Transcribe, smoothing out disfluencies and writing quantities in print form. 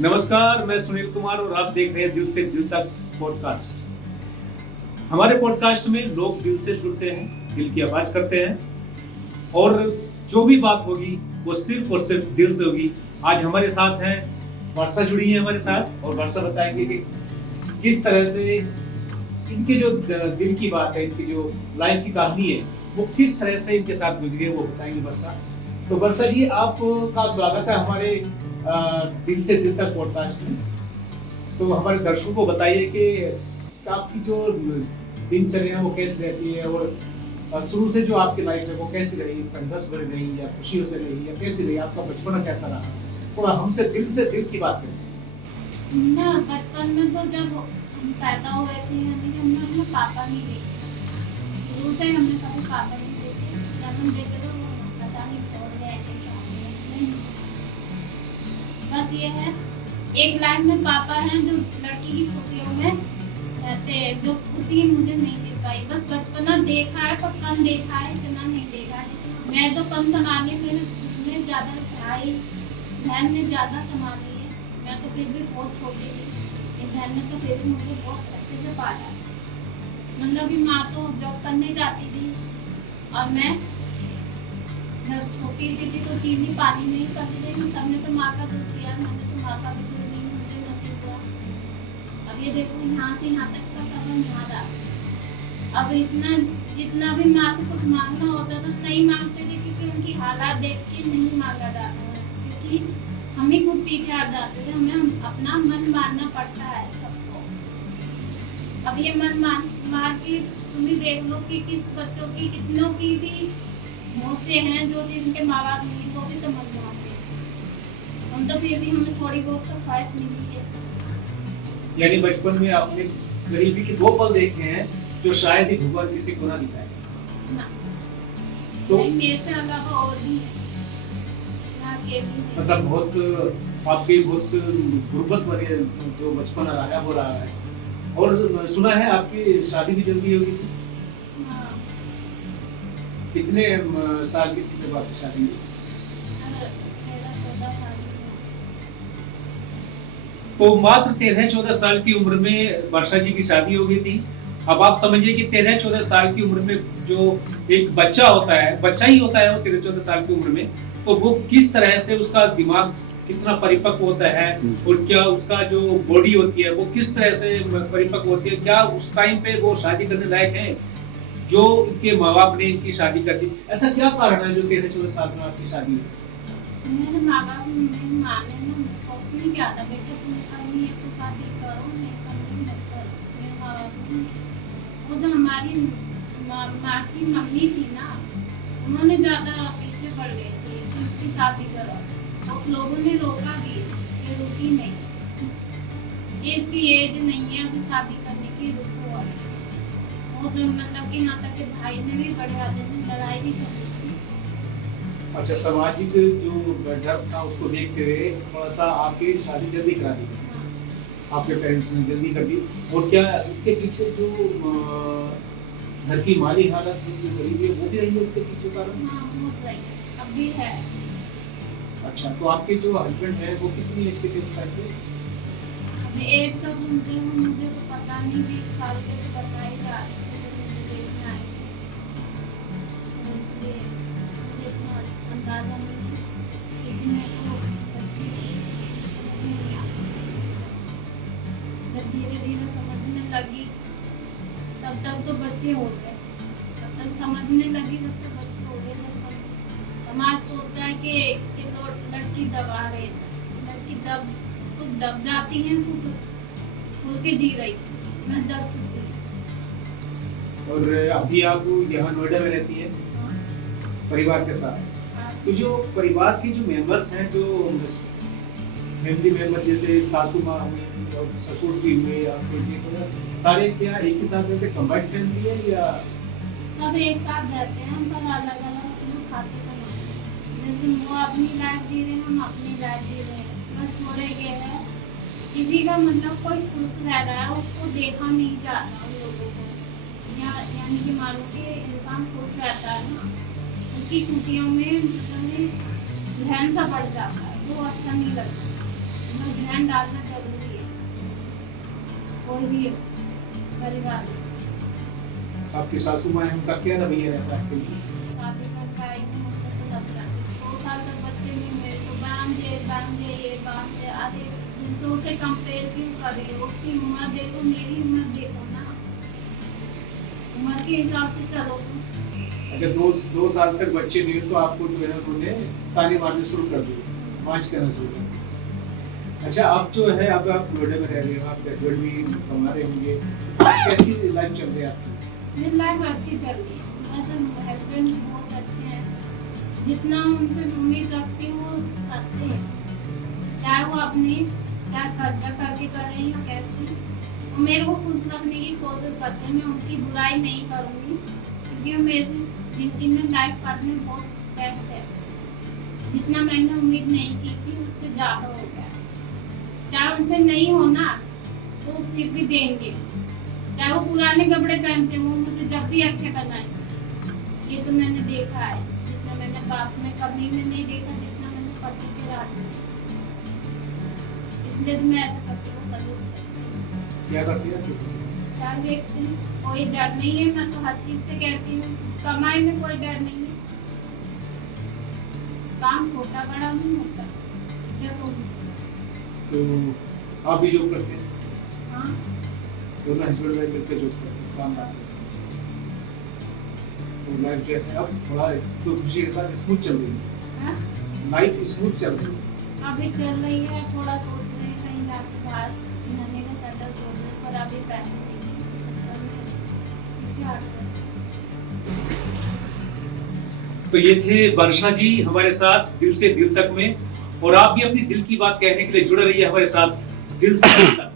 नमस्कार, मैं सुनील कुमार और आप देख रहे हैं दिल से दिल तक पॉडकास्ट। हमारे पॉडकास्ट में लोग दिल से जुड़ते हैं, दिल की आवाज करते हैं और जो भी बात होगी वो सिर्फ और सिर्फ दिल से होगी। आज हमारे साथ हैं वर्षा, जुड़ी है हमारे साथ और वर्षा बताएंगे कि किस तरह से इनके जो दिल की बात है, इनकी जो लाइफ की कहानी है वो किस तरह से इनके साथ गुजरी है, वो बताएंगे वर्षा। तो वर्षा जी, आपका स्वागत है हमारे दिल से दिल तक पॉडकास्ट में। तो हमारे दर्शकों को बताइए कि आपकी जो दिनचर्या है वो कैसी रहती है और शुरू से जो आपकी लाइफ है वो कैसी रही, संघर्ष भरी रही या खुशियों से रही या कैसी रही, आपका बचपना कैसा रहा? थोड़ा हमसे दिल से दिल की बात करें। ना बचपन में तो जब हम पैदा हुए थे हमने अपने पापा नहीं देखे। शुरू से हमने कभी पापा नहीं देखे। जब हम देखे तो वो पता नहीं छोड़ गए थे क्या नहीं। बस ये है, एक लाइन में पापा हैं जो लड़की की खुशियों में रहते हैं, जो खुशी मुझे नहीं दे पाई। बस बचपना देखा है पर कम देखा है, इतना नहीं देखा है। मैं तो कम संभाली, मैंने ज़्यादा पढ़ाई बहन ने ज़्यादा संभाली है। मैं तो फिर भी बहुत छोटी थी, बहन ने तो फिर भी मुझे बहुत अच्छे से पाला। मतलब कि माँ तो जॉब करने जाती थी और मैं जब छोटी सी थी तो चीनी पानी नहीं पीती थी। सबने तो माँ का दूध पिया, मैंने तो माँ का भी दूध नहीं मुझे नसीब हुआ। अब ये देखो, यहाँ से यहाँ तक का सब हम याद आ गए। अब इतना जितना भी माँ से कुछ मांगना होता था नहीं मांगते थे, क्योंकि उनकी हालात देख के नहीं मांगा जाता है, क्योंकि हम ही खुद पीछे हट जाते थे। हमें अपना मन मानना पड़ता है सबको। अब ये मन मार के तुम ही देख लो कि किस बच्चों की, कितनों की भी बहुत से हैं जो जिनके माँ बाप नहीं, वो भी तो मन मारते हैं। हम तो फिर भी हमें थोड़ी बहुत तो ख्वाहिश मिली है। यानी बचपन में आपने गरीबी के 2 पल देखे हैं जो शायद ही भगवान किसी को ना दिखाए ना तो मेरे से अलावा और भी है मतलब बहुत आपकी बहुत गुर्बत वाले जो बचपन रहा है वो रहा है। और सुना है आपकी शादी भी जल्दी हो गई थी। हाँ। कितने साल की थी जब आपकी शादी हुई? तो मात्र 13-14 साल की उम्र में वर्षा जी की शादी हो गई थी। अब आप समझिए कि 13-14 साल की उम्र में जो एक बच्चा होता है, बच्चा ही होता है वो 13-14 साल की उम्र में, तो वो किस तरह से उसका दिमाग कितना परिपक्व होता है और क्या उसका जो बॉडी होती है वो किस तरह से परिपक्व होती है, क्या उस टाइम पे वो शादी करने लायक है जो इनके माँ बाप ने इनकी शादी कर दी? ऐसा क्या कारण है जो 13-14 साल में आपकी शादी हुई? मेरे माँ बाप नहीं माने ना, कुछ नहीं क्या था, बेटे तुम्हें करनी है तो शादी करो, नहीं करनी मत करो। मेरे माँ बाप वो जो हमारी माँ की मम्मी थी ना, उन्होंने ज़्यादा पीछे पड़ गई थी कि उसकी शादी करो। और लोगों ने रोका भी, ये रुकी नहीं, ये इसकी एज नहीं है अभी शादी करने की, रुको। और मतलब कि यहाँ तक कि भाई ने भी बड़े आदमी ने लड़ाई भी कर दी थी। अच्छा, सामाजिक जो डर था उसको देखते हुए थोड़ा सा आपकी शादी जल्दी करा दी, आपके पेरेंट्स ने जल्दी कर दी। और क्या इसके पीछे जो घर की माली हालत जो गरीबी है वो भी रही है इसके पीछे कारण? हाँ, बहुत रही है, अब भी है। अच्छा, तो आपके जो हस्बैंड है वो कितनी एज के थे उस टाइम पे? अभी एज का मुझे तो पता नहीं, 20 साल के तो बताए जा रहे थे जब मुझे देखने आए थे, इसलिए मुझे इतना अंदाजा नहीं है, लेकिन मेरे को समझ नहीं आता। जब धीरे धीरे समझने लगी तब तक तो बच्चे हो गए, तब तक समझने लगी तब तक बच्चे हो गए। जब समाज सोचता है कि ये तो लड़की दबा रहे हैं, लड़की कुछ दब जाती है, कुछ खुल के जी रही है, मैं दब चुकी हूँ। और अभी आप यहाँ नोएडा में रहती है परिवार के साथ। तो जो परिवार के जो मेंबर्स हैं, जो फैमिली मेंबर जैसे सासू माँ हुई और ससुर भी हुए, आपके सारे क्या एक ही साथ रहते, कंबाइंड फैमिली है या सब एक साथ रहते हैं पर अलग अलग अपना खाते हैं। जैसे वो अपनी लाइफ जी रहे हैं, हम अपनी लाइफ जी रहे हैं। बस थोड़े ये है, किसी का मतलब कोई खुश रह रहा है उसको देखा नहीं जाता उन लोगों को, यानी कि मानो कि इंसान खुश रहता है ना, उसकी खुशियों में मतलब ध्यान सा पड़ जाता है, वो अच्छा नहीं लगता। उसमें ध्यान डालना जरूरी है, कोई भी हो परिवार में। आपकी सासू माँ है, उनका क्या रवैया रहता है आपके लिए? शादी करके आई हूँ, मुझसे तो नफरत है। 2 साल तक बच्चे नहीं हुए तो बांधे ये बांधे, अरे दूसरों से कंपेयर क्यों कर रही हो? उसकी उम्र देखो, मेरी उम्र देखो ना, उम्र के हिसाब से चलो तुम। अगर 2 साल तक बच्चे नहीं हुए तो आपको जो है उन्होंने ताने मारने शुरू कर दिए, मांच करना शुरू कर दिया। अच्छा, आप जो है अब आप नोएडा में रह रहे हो, आप हस्बैंड भी कमा रहे होंगे, कैसी लाइफ चल रही है आपकी? मेरी लाइफ अच्छी चल रही है, वैसे हस्बैंड बहुत अच्छे हैं, जितना उनसे उम्मीद रखती हूँ वो करते हैं, चाहे वो अपनी चाहे कर्जा करके कर रही हो कैसी, वो मेरे को खुश रखने की कोशिश करते हैं। मैं उनकी बुराई नहीं करूँगी क्योंकि वो मेरी जिंदगी में लाइफ पार्टनर बहुत बेस्ट है, जितना मैंने उम्मीद नहीं की थी उससे ज़्यादा हो गया। चाहे उन पे नहीं होना तो फिर भी देंगे, चाहे वो पुराने कपड़े पहनते हैं वो मुझे जब भी अच्छे बनाएंगे। ये तो मैंने देखा है, जितना मैंने बाप में कभी में नहीं देखा जितना मैंने पति के रात में, इसलिए तो मैं ऐसे पति को सलूट करती हूँ। क्या करती है आप? चाहे देखते हैं, कोई डर नहीं है, मैं तो हर चीज से कहती हूँ, कमाई में कोई डर नहीं है, काम छोटा बड़ा नहीं होता, जब तो आप भी जॉब करते हैं? हाँ दोनों हस्बैंड वाइफ मिलकर जॉब करते हैं, काम करते हैं। तो लाइफ जो है अब थोड़ा तो खुशी के साथ स्मूथ चल रही है, हाँ? लाइफ स्मूथ चल रही है। अभी चल रही है, थोड़ा सोच रहे हैं कहीं जाके बाहर रहने का सेटल सोच रहे हैं, पर अभी पैसे नहीं है, चक्कर में पीछे हट रहे हैं। तो ये थे वर्षा जी हमारे साथ दिल से दिल तक में, और आप भी अपनी दिल की बात कहने के लिए जुड़े रहिए हमारे साथ दिल से दिल तक।